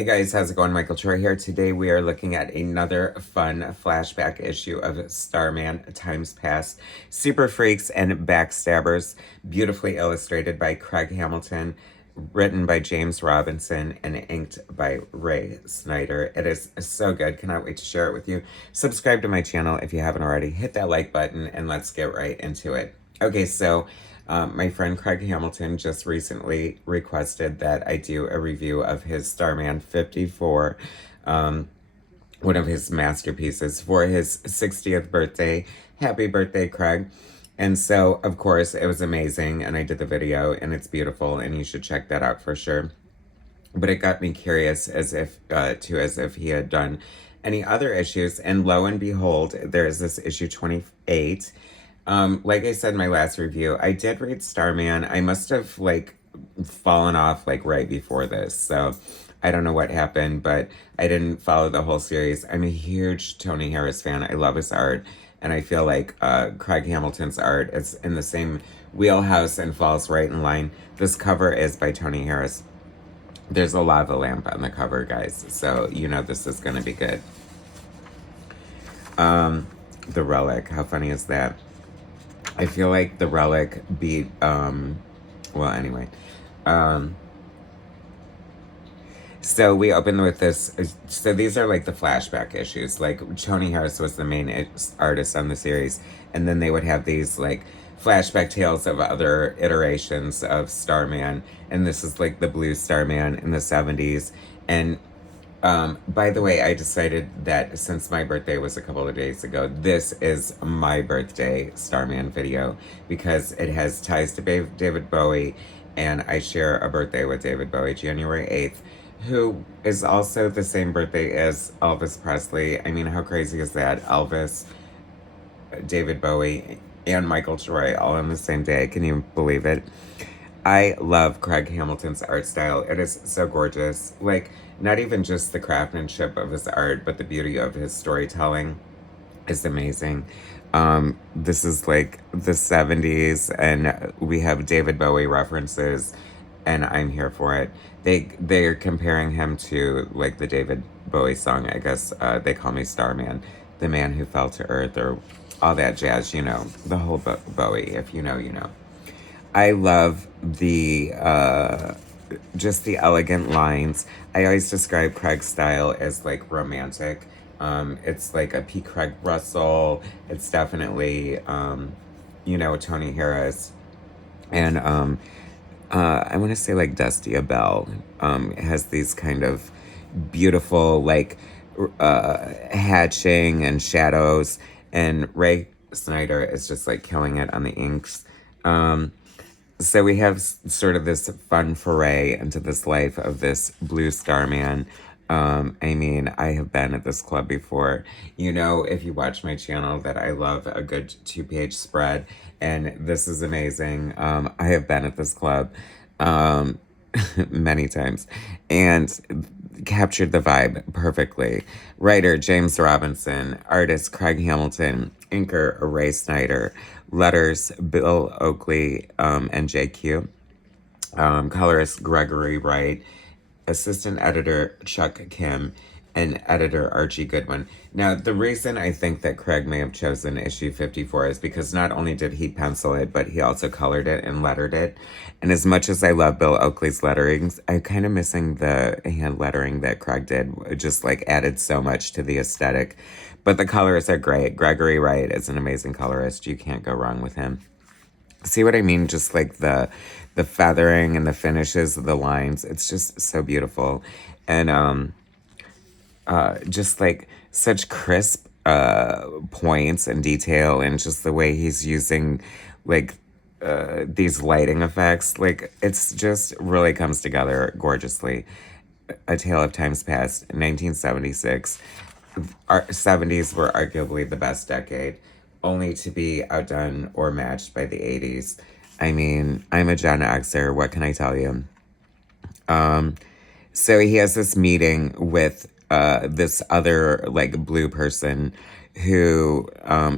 Hey guys, how's it going? Michael Troy here. Today we are looking at another fun flashback issue of Starman Times Past. Super Freaks and Backstabbers, beautifully illustrated by Craig Hamilton, written by James Robinson, and inked by Ray Snyder. It is so good. Cannot wait to share it with you. Subscribe to my channel if you haven't already. Hit that like button and let's get right into it. Okay, so my friend Craig Hamilton just recently requested that I do a review of his Starman 54, one of his masterpieces, for his 60th birthday. Happy birthday, Craig. And so, of course, it was amazing, and I did the video, and it's beautiful, and you should check that out for sure. But it got me curious as if he had done any other issues, and lo and behold, there's this issue 28. Like I said in my last review, I did read Starman. I must have, fallen off, right before this, so I don't know what happened, but I didn't follow the whole series. I'm a huge Tony Harris fan. I love his art, and I feel like Craig Hamilton's art is in the same wheelhouse and falls right in line. This cover is by Tony Harris. There's a lava lamp on the cover, guys, so you know this is going to be good. The Relic, how funny is that? I feel like the Relic beat, well, anyway. So we open with this. So these are like the flashback issues. Like Tony Harris was the main artist on the series. And then they would have these like flashback tales of other iterations of Starman. And this is like the blue Starman in the 70s. And by the way, I decided that since my birthday was a couple of days ago, this is my birthday Starman video because it has ties to David Bowie, and I share a birthday with David Bowie, January 8th, who is also the same birthday as Elvis Presley. I mean, how crazy is that? Elvis, David Bowie, and Michael Troy all on the same day. Can you believe it? I love Craig Hamilton's art style. It is so gorgeous. Like, not even just the craftsmanship of his art, but the beauty of his storytelling is amazing. This is like the 70s, and we have David Bowie references, and I'm here for it. They're comparing him to like the David Bowie song, I guess they call me Starman, the man who fell to earth, or all that jazz, you know, the whole Bowie, if you know, you know. I love the just the elegant lines. I always describe Craig's style as like romantic. It's like a P. Craig Russell. It's definitely you know, Tony Harris, and I want to say like Dusty Abell. Has these kind of beautiful like hatching and shadows, and Ray Snyder is just like killing it on the inks. So we have sort of this fun foray into this life of this blue Starman. I mean, I have been at this club before. You know, if you watch my channel, that I love a good 2-page spread, and this is amazing. I have been at this club many times and captured the vibe perfectly. Writer James Robinson, artist Craig Hamilton, inker Ray Snyder, letters Bill Oakley and JQ, colorist Gregory Wright, assistant editor Chuck Kim, and editor Archie Goodwin. Now, the reason I think that Craig may have chosen issue 54 is because not only did he pencil it, but he also colored it and lettered it. And as much as I love Bill Oakley's letterings, I'm kind of missing the hand lettering that Craig did. It just like added so much to the aesthetic. But the colors are great. Gregory Wright is an amazing colorist. You can't go wrong with him. See what I mean? Just like the feathering and the finishes of the lines. It's just so beautiful. And just like such crisp points and detail, and just the way he's using like these lighting effects. Like, it's just really comes together gorgeously. A Tale of Times Past, 1976. Our 70s were arguably the best decade, only to be outdone or matched by the 80s. I mean, I'm a Gen Xer, what can I tell you? So he has this meeting with this other like blue person who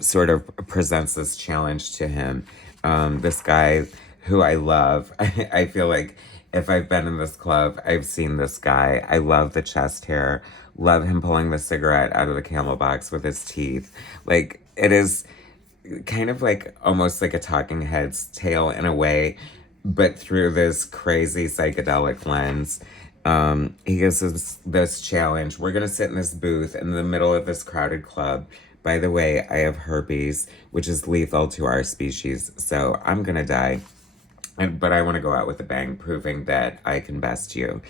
sort of presents this challenge to him. This guy who I love, I feel like if I've been in this club, I've seen this guy. I love the chest hair. Love him pulling the cigarette out of the camel box with his teeth. Like, it is kind of like almost like a talking head's tale in a way, but through this crazy psychedelic lens. He gives us this challenge. We're gonna sit in this booth in the middle of this crowded club. By the way, I have herpes, which is lethal to our species, so I'm gonna die. But I want to go out with a bang, proving that I can best you.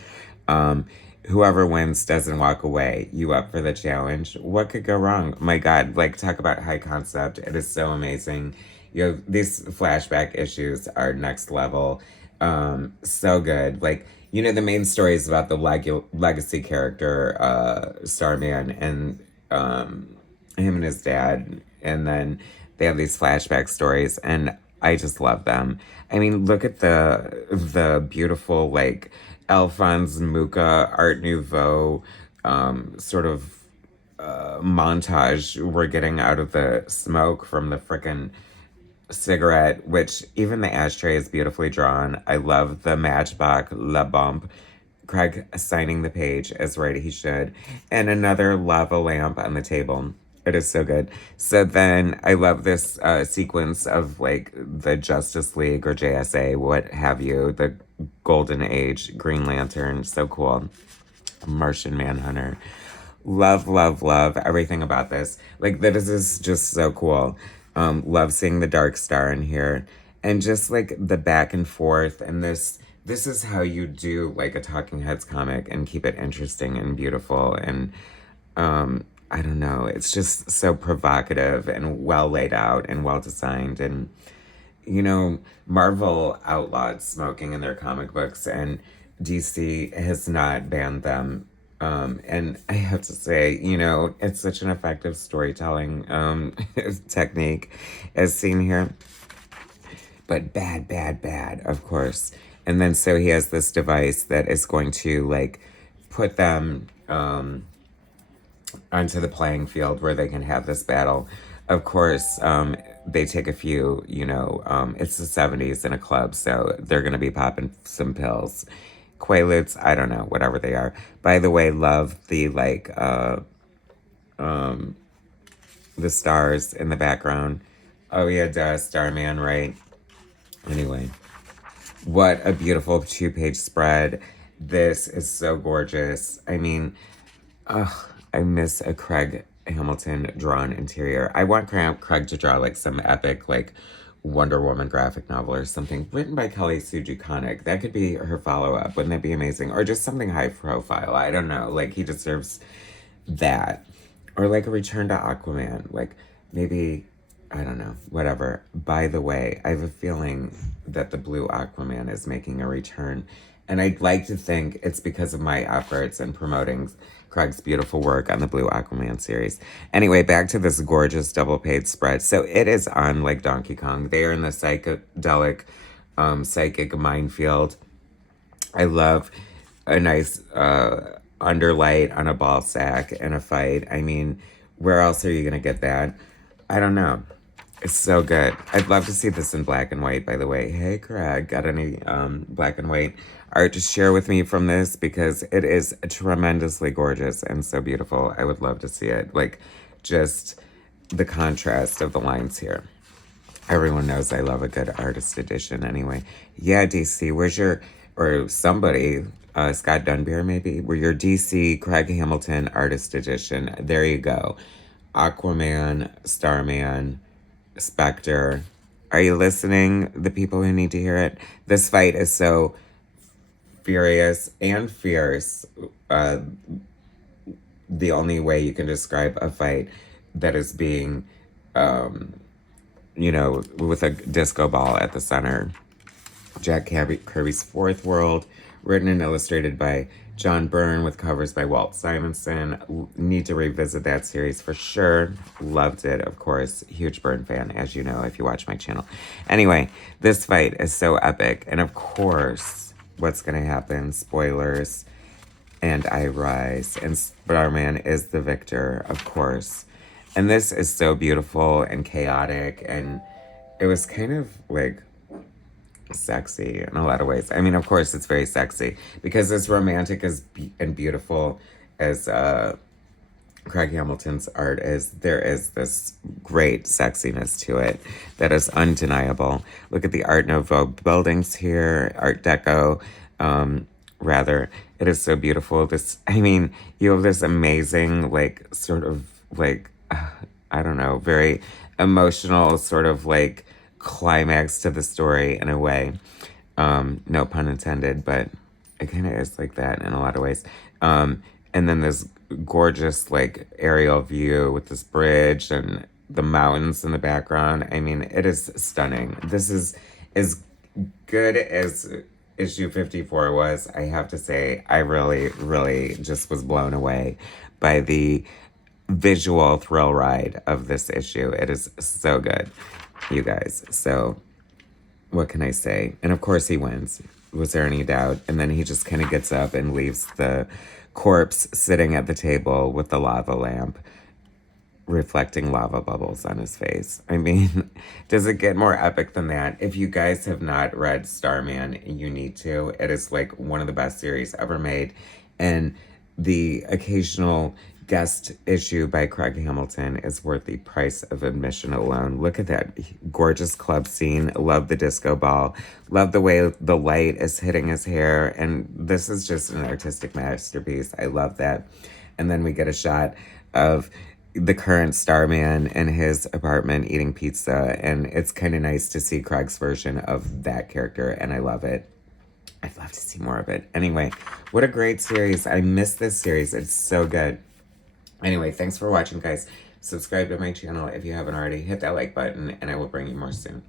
Um, Whoever wins doesn't walk away. You up for the challenge? What could go wrong? My God, like, talk about high concept. It is so amazing. You know, these flashback issues are next level. So good. Like, you know, the main story is about the legacy character, Starman, and him and his dad. And then they have these flashback stories, and I just love them. I mean, look at the beautiful, like, Alphonse Mucha Art Nouveau sort of montage we're getting out of the smoke from the frickin' cigarette, which even the ashtray is beautifully drawn. I love the Matchbox La Bombe. Craig signing the page as right he should. And another lava lamp on the table. It is so good. So then I love this sequence of like the Justice League or JSA, what have you, the Golden Age, Green Lantern, so cool. Martian Manhunter. Love, love, love everything about this. Like, this is just so cool. Love seeing the Dark Star in here. And just like the back and forth. And this is how you do like a Talking Heads comic and keep it interesting and beautiful. And I don't know, it's just so provocative and well laid out and well designed. And you know, Marvel outlawed smoking in their comic books, and DC has not banned them. And I have to say, you know, it's such an effective storytelling technique as seen here. But bad, bad, bad, of course. And then so he has this device that is going to like put them onto the playing field where they can have this battle. Of course, they take a few, you know, it's the 70s in a club, so they're going to be popping some pills. Quaaludes, I don't know, whatever they are. By the way, love the, like, the stars in the background. Oh, yeah, Starman, right? Anyway, what a beautiful two-page spread. This is so gorgeous. I mean, I miss a Craig Hamilton drawn interior. I want Craig to draw like some epic like Wonder Woman graphic novel or something written by Kelly Sue DeConnick. That could be her follow-up. Wouldn't that be amazing? Or just something high profile. I don't know. Like, he deserves that. Or like a return to Aquaman. Like, maybe, I don't know, whatever. By the way, I have a feeling that the blue Aquaman is making a return. And I'd like to think it's because of my efforts in promoting Craig's beautiful work on the Blue Aquaman series. Anyway, back to this gorgeous double-page spread. So it is on like Donkey Kong. They are in the psychedelic, psychic minefield. I love a nice underlight on a ball sack in a fight. I mean, where else are you going to get that? I don't know. It's so good. I'd love to see this in black and white, by the way. Hey, Craig, got any black and white art to share with me from this? Because it is tremendously gorgeous and so beautiful. I would love to see it. Like, just the contrast of the lines here. Everyone knows I love a good artist edition anyway. Yeah, DC, where's your, or somebody, Scott Dunbier maybe, where your DC Craig Hamilton artist edition. There you go. Aquaman, Starman, Spectre. Are you listening? The people who need to hear it. This fight is so furious and fierce. The only way you can describe a fight that is being, you know, with a disco ball at the center. Jack Kirby's Fourth World, written and illustrated by John Byrne with covers by Walt Simonson. Need to revisit that series for sure. Loved it, of course. Huge Byrne fan, as you know, if you watch my channel. Anyway, this fight is so epic. And of course, what's going to happen? Spoilers. And I rise. And Starman is the victor, of course. And this is so beautiful and chaotic. And it was kind of like sexy in a lot of ways. I mean, of course, it's very sexy because as romantic as and beautiful as Craig Hamilton's art is, there is this great sexiness to it that is undeniable. Look at the Art Nouveau buildings here, Art Deco, rather. It is so beautiful. This, I mean, you have this amazing, like, sort of, like, I don't know, very emotional, sort of, like, climax to the story in a way. No pun intended, but it kind of is like that in a lot of ways. And then this gorgeous like aerial view with this bridge and the mountains in the background. I mean, it is stunning. This is as good as issue 54 was. I have to say, I really, really just was blown away by the visual thrill ride of this issue. It is so good, you guys. So what can I say? And of course he wins. Was there any doubt? And then he just kind of gets up and leaves the corpse sitting at the table with the lava lamp reflecting lava bubbles on his face. I mean, does it get more epic than that? If you guys have not read Starman, you need to. It is like one of the best series ever made. And the occasional guest issue by Craig Hamilton is worth the price of admission alone. Look at that gorgeous club scene. Love the disco ball. Love the way the light is hitting his hair. And this is just an artistic masterpiece. I love that. And then we get a shot of the current Starman in his apartment eating pizza. And it's kind of nice to see Craig's version of that character. And I love it. I'd love to see more of it. Anyway, what a great series. I miss this series. It's so good. Anyway, thanks for watching, guys. Subscribe to my channel if you haven't already. Hit that like button, and I will bring you more soon.